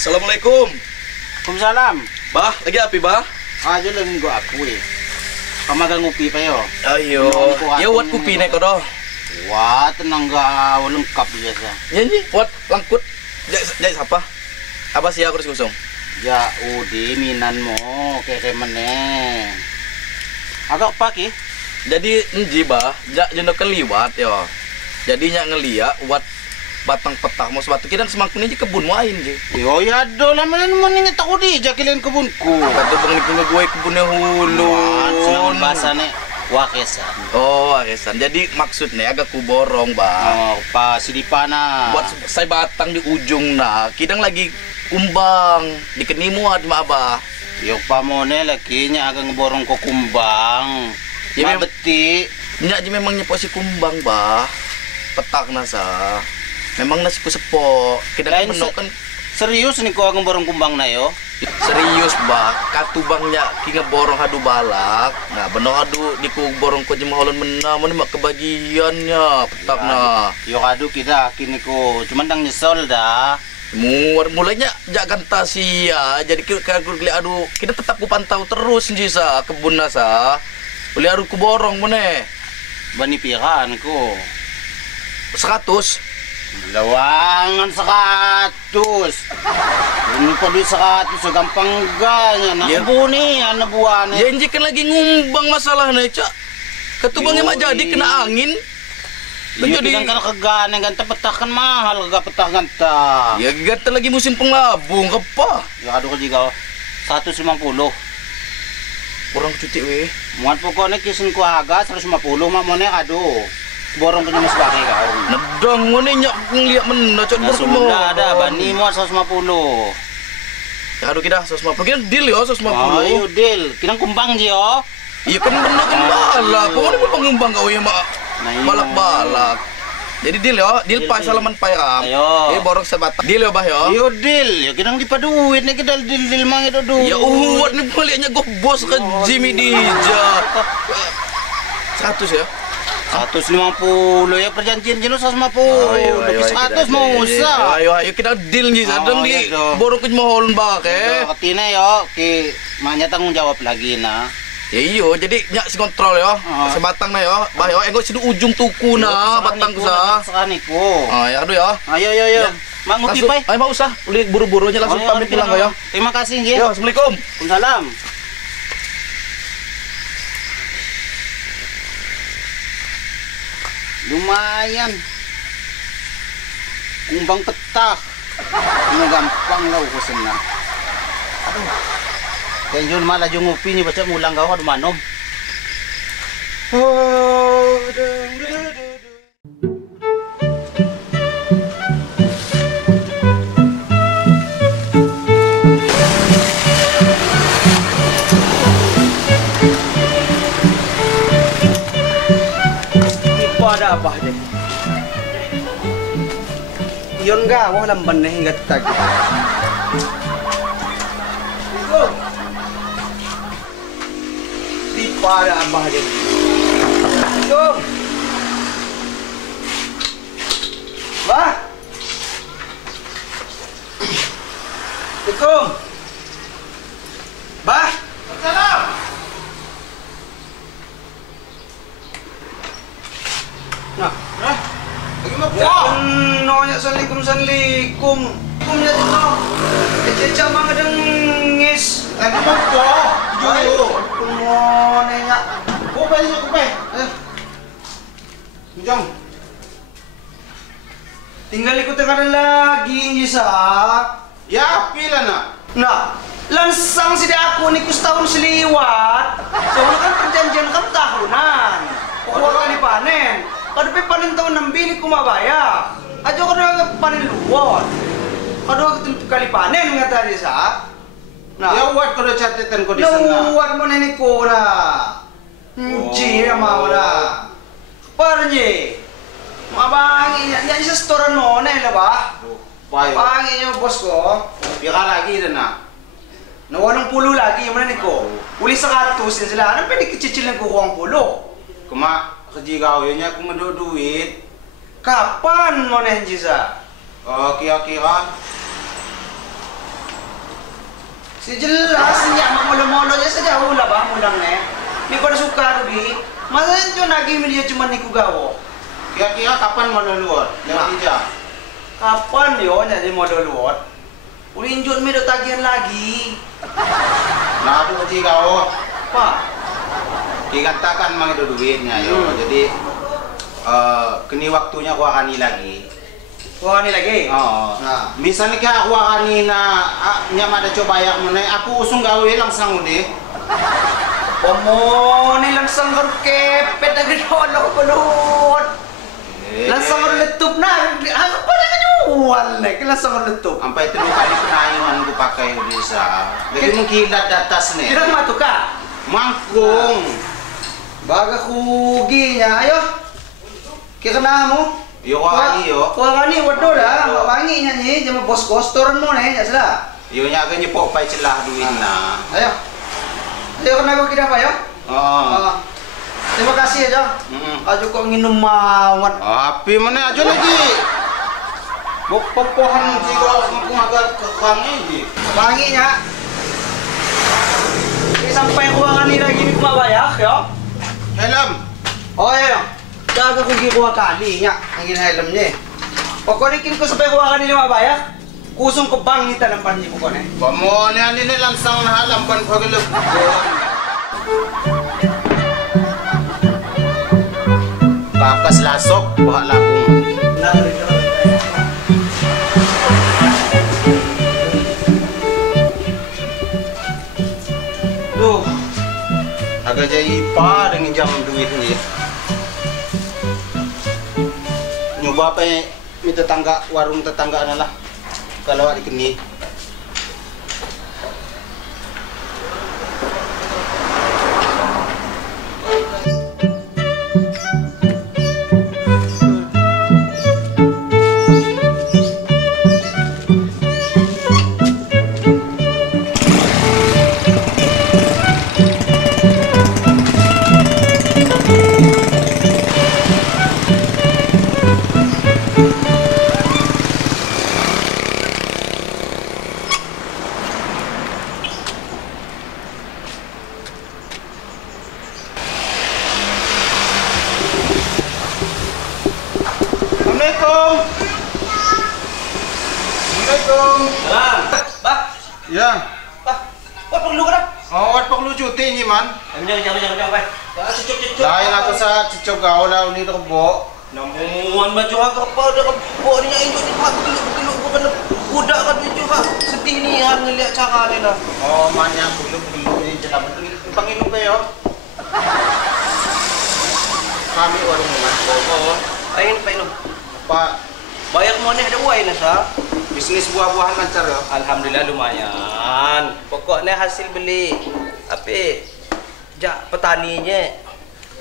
Assalamualaikum. Waalaikumsalam. Bah, lagi api bah? Aja lagi gua aku Pamagang ngopi pa yo. Ayo. Ya wat kopi nih kodo. Wah, tenang ga lengkap biasa. Ya ni, wat langkut. Jai siapa? Apa sih aku harus kosong? Ya udi minan mo keke meneh. Agak pagi. Jadi enji bah, jak jeno keliwat yo. Jadi nyak ngelia wat batang petah mau sebatu kita semangkun aja kebun main je. Yo ya do lah mending tak udi jakilin kebunku. Kata bang ni punya gue kebunnya hulu. Senang bahasane wakesan. Oh, wakesan. Jadi maksudnya agak ku borong, Bang. Oh, pa sidipana. Buat saya batang di ujung nah. Kidang lagi kumbang di kenimuat ma Abah. Yo pamone lagi nya agak ngeborong ko kumbang. Ya beti. Nya memang nyeposi kumbang, Bah. Petak nasa. Memang nasi ku sepo. Kidang menokan serius nih ko agak ngeborong kumbang na yo. Serius bah, katubangnya kinga borong hadu balak. Nah, bener hadu di ku borong ko jema holon menang mana mak kebagiannya petakna. Yo hadu kita kini ko, cuman dang nyesel dah. Mulainya jak ganta sia. Jadi kita adu kita tetap ku pantau terus jisa kebun nasa. Beli adu ku borong meneh. Bani piraan ko. 100. Lawangan 100. Ini pa di 100 gampang ganya nakubuni anabuan. Ya inji kan lagi ngumbang masalahnya, Cak. Ketubangnya mak jadi kena angin. Iya jadi kan kegane ganta petah kan mahal gak petah ganta. Ya ganta lagi musim penglabung apa? Ya aduh juga 150. Kurang cuti weh. Muat pokoknya kisin ku harga 150 mak mone aduh. Borong punya mas bagi kau. Nedang mana nyak ngeliat mana cok berumur. Sudah ada bani muat 150. Ya aduh kita 150. Kita deal yo 150. Oh, ayo deal. Kita kumbang je yo. Iya kan bener kan balak. Kau mana pun pengumbang kau ya mak. Balak-balak. Jadi deal yo, deal pai salaman pai am. Ayo. Borong sebatang. Deal yo bah yo. Yo deal. Yo kita di duit nih kita deal mang itu duit. Ya uat nih baliknya gue bos ke Jimmy Dija. 100 ya. 150 ya perjanjian jenuh 150. Lebih 100 mau usah. Ayo kita deal nih. Sadang di borong ke mohon bak Ketine yo ki maknya tanggung jawab lagi nah. Ya iyo jadi nyak si kontrol yo. Sebatang na yo. Bah yo engko sidu ujung tuku na batang sa. Sakaniku. Ya aduh ya. Ayo. Mak ngopi pai. Ayo mau usah. Uli buru-burunya langsung pamit pulang yo. Terima kasih nggih. Yo, Assalamualaikum. Waalaikumsalam. Lumayan kumbang petah ini gampang lah ukusnya. Aduh kenjun malah jung ngopi nih baca mulang kau aduh manom. Ada apa deh? Iyon ga, wah lamban na hingga tatag. Go. Di para apa deh? Go. Bah. Assalamualaikum. Bah. Salam. Nah, lagi mau po? Nonya sanlikum. Kumnya dito. Ece mang kadang ngis. Lagi mau po? Yo. Kumone nya. Kupe. Jong. Tinggal ikut ka lagi ngisa. Ya pila na. Nah, lansang sida ako ni kustahon siliwat. So kan perjanjian kan tahunan. Kuha ka ni panen. Kada panin taon ng bini kumabaya. Adyo ko na panin luwon. Kada kali panen nga tadi sa. Nah, ya uat ko chatetan ko di sana. Uat mo ni ko na. Ji mau na. Parnye. Mabangi nya sa store mo na ila ba? Pangi nyo bos ko. Bika lagi din na. Nawanong pulo lagi mo na ni ko. Uli sa katusin sila. Ano pwede kichichil ng kukuha ang pulo? Kuma kejigaw yun niya kung maduduit. Kapan mo na hindi sa? Kira-kira Si jelas niya mangolo-molo niya sa jahula ba mulang ne. Ni pada suka di. Masa itu nagi dia cuma niku gawo. Kira-kira kapan mau luluat? Lewat ija. Kapan yo nya di modal luot? Ulinjut mi do tagihan lagi. Nah, aku uji kau. Pak, Dikatakan mang itu duitnya yo. Jadi kini waktunya aku akan lagi. wah ni lagi. Oh. Nah, misalnya kaya aku akan nyama ada coba yak mana, aku usung gawe langsung udah. Omo ni langsung kan kepet lagi dolok pelut. Langsung kan letup na. Aku pada kenyuan nih, langsung kan letup. Sampai 3 kali penayuan aku pakai bisa. Jadi mengkilat di atas nih. Kira matu ka? Mangkung. Baga kuginya, ayo. Kira na mo? Yo kali yo. Wah ni waduh dah, wangi nyanyi jama bos-bos turun mo nih, ya sudah. Yo nyaga nyepok pai celah duit na. Ayo. Ayo kena aku kira apa ya? Oh. Terima kasih ya, Jang. Ajo kok nginum mawat. Api mana aja lagi. Bok popohan jiwa mampu agak kekangi di. Wangi nya. Ini sampai ruangan ini lagi di rumah bayak ya. Helm. Oh iya. Jaga ko gikuha kali nya ang ginahilom niya. Pagkunin ko sampai ruangan ini rumah bayak. Kusong ko bangitan ang panji ko ne. Pamo ni ani ni langsang na lampan pagalog. Kakas lasok buha labong. Duh. Agak jadi pa dengan jam duit ni. Nyoba apa minta tetangga warung tetangga analah. Kalau ada kini. Assalamualaikum. Assalamualaikum. Salam. Bah, Ya. bah. Wat perlu ka na? Oh, wat pa lucuti ni man. Jangan, bay. Cucuk. Lain aku sa cicok gaw na uni do bo. Namuan ba juha ka pa da ka po niya inyo di pa kilo ko kan kuda ka di juha. Sedih ni han ngeliat cara ni na. Oh, man yang bulu ni jelas betul. Panginom kayo. Kami warung man. Oo. Ayun pa inom. Pak, Bayak mo ni ada uai na sa. bisnis buah-buahan lancar ya. Alhamdulillah lumayan. Pokoknya hasil beli apa? Jak petaninya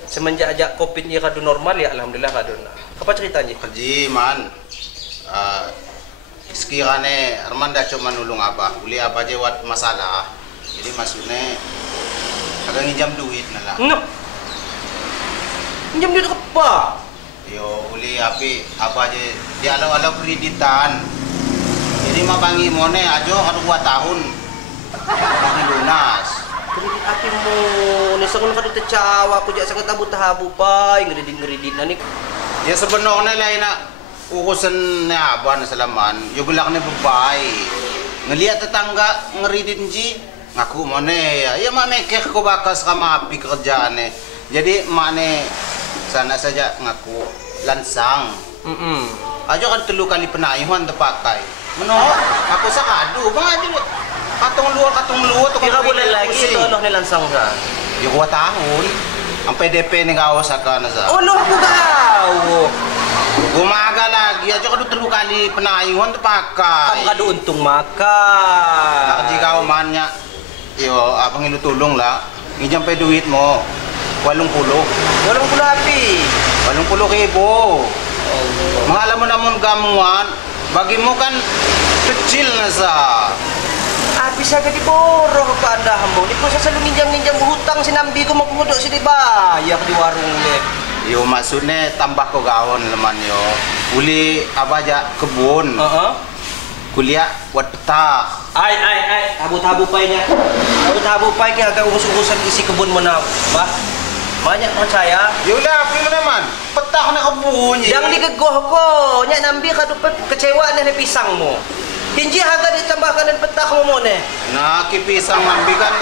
semenjak ajak Covid ni kadu normal ya alhamdulillah kadu. Apa ceritanya? Haji man. Sekiranya Arman dah cuma nulung apa, uli apa je buat masalah. Jadi maksudnya agak nginjam duit nala. No. Pinjam duit apa? Yo uli api apa aja dia alau-alau kreditan. Jadi mabangi mo ne ajo kadu 2 tahun. Nak lunas. Kredit api mo ni sangon kadu tecawa aku jak sangat tabu-tabu pai ngeredit na ni. Ya sebenarnya lain nak urusan na aban salaman. Yo gelak ne babai. Ngelihat tetangga ngeridit ji ngaku mo ne ya mamekeh ko bakas kama api kerjaane. Jadi makne sana saja ngaku lansang. Ajo kan 3 kali penayuhan terpakai. Meno, aku sakadu, bang aja katong luar tu Kira bulan lagi itu noh ni langsang ka. Yo 2 tahun. Ang PDP ni gawas ka na sa. Oh noh bugaw. Gumaga lagi, ajo kan 3 kali penayuhan terpakai. Kamu kadu untung makan. Nak kau mannya. Yo, abang itu tulong lah. Ngijam pe duit mo. 80. 80 api. 80,000. Mengalam mo namun gamuan, bagimu kan kecil na sa. Api sa di borong ka anda hambong. Di ko sa selalu nginjam hutang sinambi ko magmudok si di bayar di warung ni. Yo maksudnya tambah ko gawon naman yo. Uli apa aja kebun. Kuliah buat petak. Ay, habo-habo pa niya. Habo-habo pa kaya agak urus-urusan isi kebun mo na, ba? Banyak percaya. Yula, apa mo naman? Petak na kebun. Yang digegoh ko, nya nambi ka dapat kecewa na pisang mo. Hindi haga ditambahkan dan petak mo mo ne. Nakipisang nambi kan.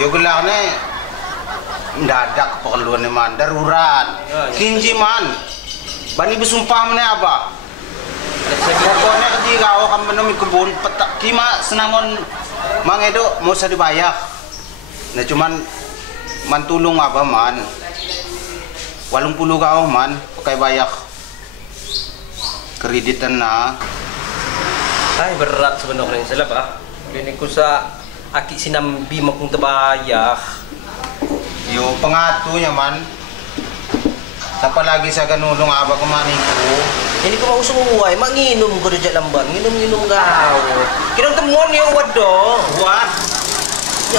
Yula ne. Mendadak keperluan man, darurat. Kinji man. Bani bersumpah mo na apa? Pokoknya ketika kau akan menemui kebun petak kima senangon mangedo mau saya dibayar. Nah cuman man tulung apa man 80 kau man pakai bayar kreditan na. Ay berat sebenarnya sila ba. Ini ko sa aki sinambi makung tabayah. Yo pengatunya man. Siapa lagi sa ganulong aba kumaniku. Ini ko mausong umuway, manginom ko dyan lamban, nginom-nginom gaw. Kinang temuan niya wado. What?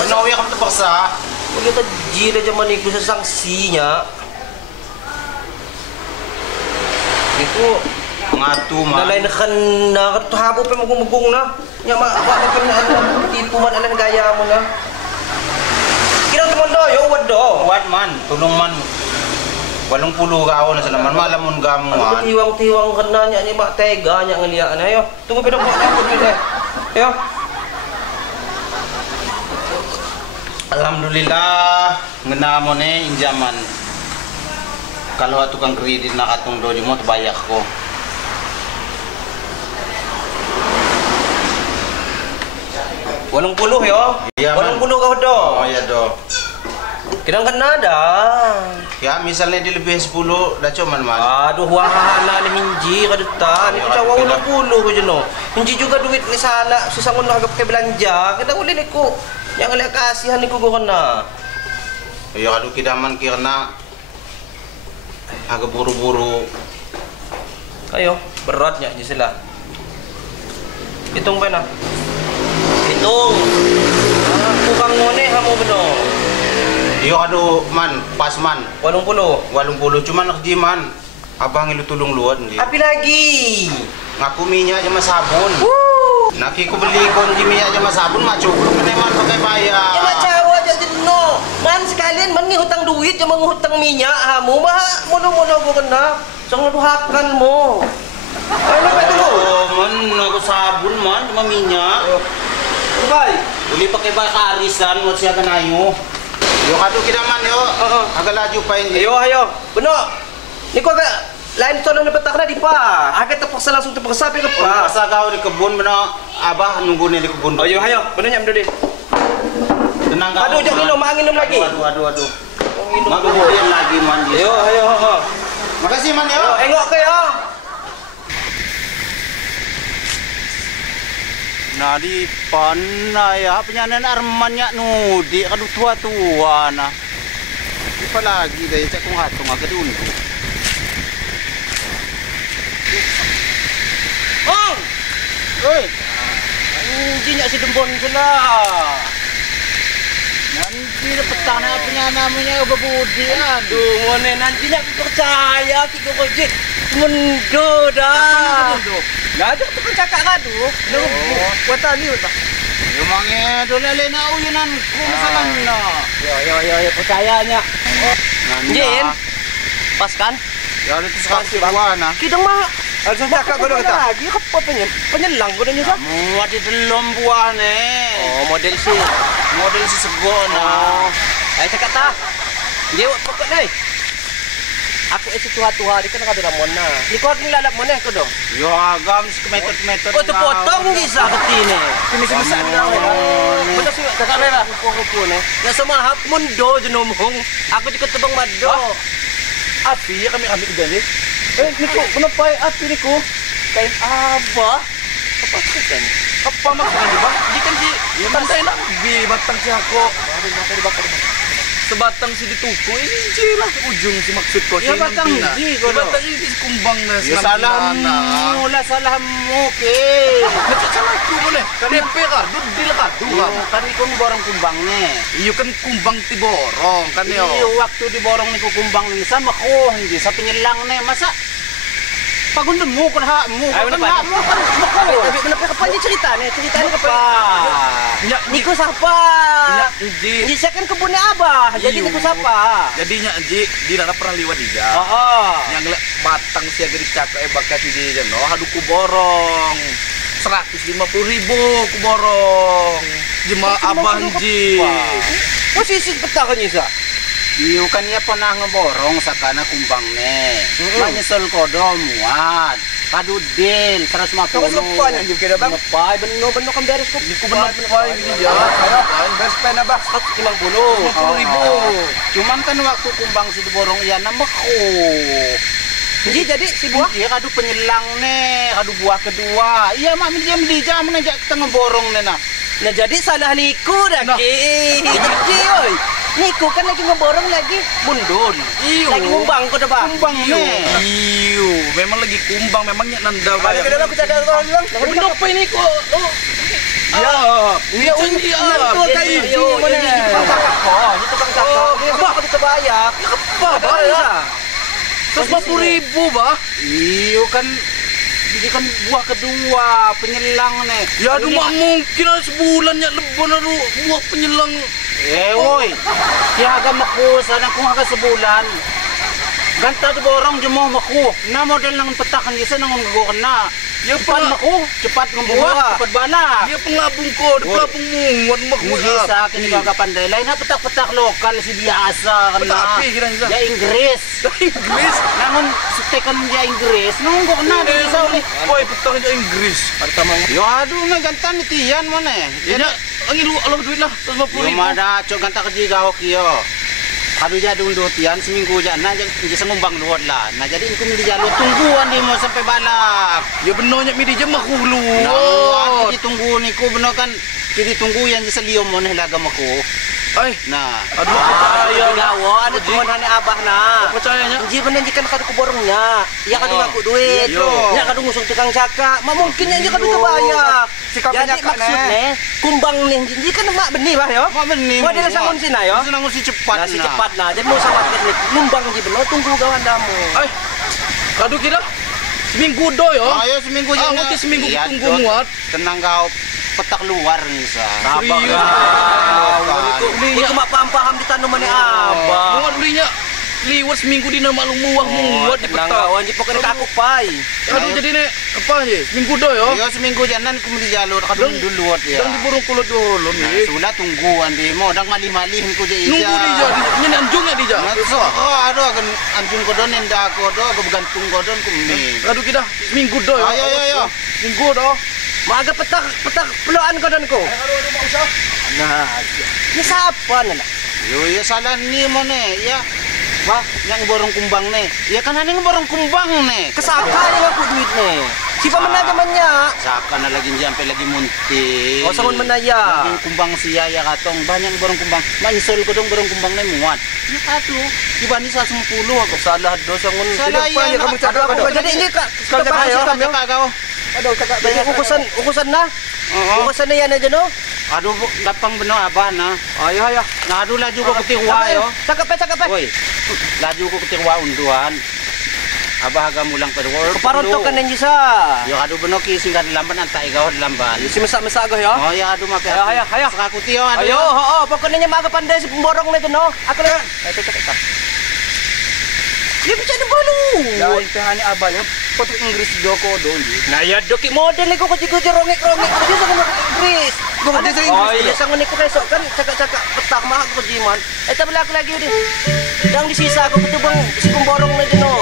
Nawi ka terpaksa. Huwag yung tajira dyan manigo sa sangsinya. Hindi ko, Pengatu man. nalay na ka na, habo pa magumugong na. Nya ma ka na, tipo man alang gaya mo na. Kinang temuan do, yo wado. What man? Tulong man. 80 kau na sa naman malamon gamuan. Tiwang-tiwang ka na niya, mak tega niya ngaliaan. Ayo, tunggu pinang buat ako dulu. Ayo. Alhamdulillah ngenamo ne injaman. Kalau tukang kredit na katong dojo mo tabayak ko. Walong puluh yo. Iya, Walong Man. puluh kau do. Oh ya do. Kinang kan nada. Ya misalnya di lebih 10 dah cuman man. Aduh wahana ni hinji kadutan. Ni cawa walong puluh ko jeno. Hinji juga duit ni sala susangon na agap kay belanja. Kita uli ni ko. Yang ngali kasihan ni ko na. Ya kadu kidaman kirna agak buru-buru. Ayo, beratnya ni sila. Hitung pa na. Hitung. Kurang mo ni hamo beno. Yo kadu man pas man. 80. 80 cuman nakjiman. Abang ilu tulung luad ndi. Api lagi. Ngaku minyak aja mas sabun. Naki ko beli kon di minyak aja mas sabun mah cukup kena man pakai bayar. Ya macawa aja jenuh. Man sekalian man ngihutang duit ya menghutang minyak hamu mah mono-mono ko kena. Sang nuduhakan mo. Ano ba ito? Oh, man aku sabun man cuma minyak. Bay. Beli pakai bayar arisan mo siya kanayo. Yo kadu kidaman yo. Agak laju pa ini. Ayo. Beno. Ni ko agak lain tolong na petak na di pa. Agak terpaksa langsung terpaksa ka pa. Pas kau di kebun benar abah nunggu nih di kebun. Ayo. Beno nyam dulu. Tenang kau. Aduh, jangan minum, manginum lagi. Aduh. Minum Magugutin lagi man. Ayo. Makasih man yo. Engok ke ya. Nah di panai ya penyanyian armannya nudi kadu tua nah. Apa lagi deh cek kung hatung agak diundu. Oh. Oi. Anjing nya si dembon sila. Nanti petang na punya namanya babudi. Aduh, mone nanti nak percaya kita kojek mundo dah. Enggak ada tukang cakap kadu. Buat tali tak. Yo mange dole le na uyunan ku masalah na. Yo percayanya. Jin. Pas kan? Ya itu sekali buana. Kita mah Harus cakap kau dah kata. lagi apa penyelang kau dah nyusah. Muat di dalam buane. Oh, model si segona. Ayo cakap ta. Dia pokok dai. Aku isi tuha-tuha di kan kada ramon na. Ni ko aging lalap mo na ko do. Yo agam meter-meter. Oh, potong di sa katine. Kini sa bisa na. Betul sih kakak rela. Ko ne. Na sumahap mundo jenomhong. Aku juga tebang mado. Api kami gani. Niko, kenapa api niko? Kay aba. Apa kan? Apa maksudnya ba? Di kan si tantay na batang siya ako. Sebatang si dituko ini jira ujung si maksud ko. Ya batang di ko. Batang ini kumbang na Ya salah mo ke. Salah ko mo ne. Kanempe ka, dudil ka. Kan ikon borong kumbang ne. Iyo kan kumbang ti borong kan yo. Iyo waktu di borong ni kukumbang ni sama ko hindi sa pinyelang ne masa Pagundon mo kan ha mo. Ay, wala Kan pa. ha mo kan Ay, mo. tapi kenapa kapan dia cerita nih? Cerita nih apa? Nya, Niku siapa? Nya, Ji. Ji saya kan kebunnya Abah. Jadi Iyo. niku siapa? Jadinya Ji, di nana pernah liwat dia. Oh. Yang ngeliat batang si agak dicakap bakat di dia no, hadu ku borong 150.000 ku borong. Jema abah Ji. Posisi petakan Isa. Iyo kan ya pernah ngeborong sakana kumbang ne. Manyesel kodo muat. Kadudin 150. Kau sepan yang kira bang? Pai beno kan beres kok. Ku benar pai gini dia. Beres pai na bang 150. 50.000. Cuman kan waktu kumbang si diborong iya namaku. Ji jadi si buah. Iya kadu penyelang ne, kadu buah kedua. Iya mak diam di jam ngajak kita ngeborong ne nah. Nah jadi salah niku dah ki. Jadi oi. Niku kan lagi ngeborong lagi bundul. Iyo. Lagi ngumbang kok dah bang. Kumbang ne. Iyo, memang lagi kumbang, memangnya nanda Ada kedua aku cakap kau bilang. Kenapa ini kok? Oh. Ya. Ya, iya. Itu kan ini mana? Tukang cakap kok. Ini tukang cakap. Dia Bah. suka ditebayar. Apa, Bah? Ya. 150.000, Bah. Iyo kan jadi kan buah kedua penyelang ne. Ya, aduh, mak mungkin ada sebulan ya lebon aduh buah penyelang. Woi. Kaya agak maku sana kung agak sebulan. Ganta diborong jemo maku. Na model ng petakan gisa nang nggo na. Ya, Cepat maku, cepat ngebuah, Iya. cepat bana. Dia pengabung ko, di pelabung muat mak Hindi sa akin ikaw kapandai. Lain na petak-petak lokal si biasa kan na. Petapi, kira-kira. Ya Inggris. Inggris. Nangon sutekan dia Inggris. Nung ko na di sa uli. Boy, petang aja Inggris. Yo aduh na ganta ni tiyan mo na. Ya, angin lu Allah duit lah 150.000. Yo mada cok ganta ka jigaw kiyo. Kadu jadi undut yan seminggu jan na jadi ngumbang luot lah. Nah jadi ikum di jalo tungguan di mo sampai balap. Ya benarnya mi di jemah hulu. Nah, ditunggu niku bener kan. Jadi tunggu yang sa liyo mo na hilagam ako. Ay, Nah, aduh percaya. Gawo, ada teman hane abah na. Percayanya. Ji bener jikan kadu keborongnya. Ya kadu ngaku duit. Yo. Ya kadu ngusung tukang caka. Mak mungkin ya kadu kebayar. Jadi maksudnya kumbang nih ji kan mak benih bah yo. mak benih. Wah, dia sangon sina yo. Sangon si cepat. Nah, si cepat nah. Jadi mau sama teknik numbang ji bener tunggu gawan damu. Ay, kadu kira seminggu do yo. Ayo seminggu Ah, jan. mungkin seminggu Iya, tunggu Dot. muat. Tenang kau petak luar nih sa. Serius. Itu mak paham di tanaman ni abah. Muat belinya liwat seminggu di nama lu muah muat di Tenang petang. gawan ji pokoknya kaku pai. Aduh jadi nek apa aja? Seminggu do yo. Yo seminggu janan kum di jalur kadung dulu ya. Dang diburung kulot dulu Nah, nih. sudah tungguan di mo dang malih-malih ku je ija. Nunggu di jadi ini anjung ya di ja. Oh, aduh akan anjing ko don enda ko do ko gantung ko don kum ni. Aduh kita seminggu do yo. Ayo. Seminggu do. Mak agak petak peluan ko dan ko. Nah, ya siapa nana? Yo ya salah ni mo ne. Ya. Wah, yang borong kumbang ne. Ya kan haning borong kumbang ne. Kesaka yang aku duit nih. Si pemenang banyak. Saka na lagi sampai lagi munti. Oh, sangon menaya. Lagi kumbang siya ya katong banyak borong kumbang. Manisol ko dong borong kumbang na muat. Ya katu. Iba ni sa 10 ako. Salah do sangon. Salah iya. kamu cakap aku. Jadi ini kak. Kau cakap ya. cakap kau. Aduh, cakap banyak ukusan na. Oo. Ukusan na yan aja no. Aduh, dapang beno aba na. Ayo ayo. Nah, aduh laju ko kutiwa yo. Cakap pa. Woi. Laju ko kutiwa unduan. Aba haga mulang perwor. Parontok kan ninyo sa. Yo aduh beno ki singkat lamban antay gaw lamban. Si mesa go yo. Oh ya aduh mape. Ayo. Saka kutiyo aduh. Ayo, oo, pokoknya maga pandai si pemborong na dyan no. Ako na. Ito cakap. Dia bisa dibulu. Dahil pehani abahnya pati Inggris Joko doon. Nah ya doki model ko kuci rongek-rongek aja sama Inggris. Gua ngerti sa Inggris, Oh iya bro. sangon ko besok kan cakap-cakap petak mah aku jiman. Tapi aku lagi udah. Dang disisa aku ketubang si pemborong na dyan no.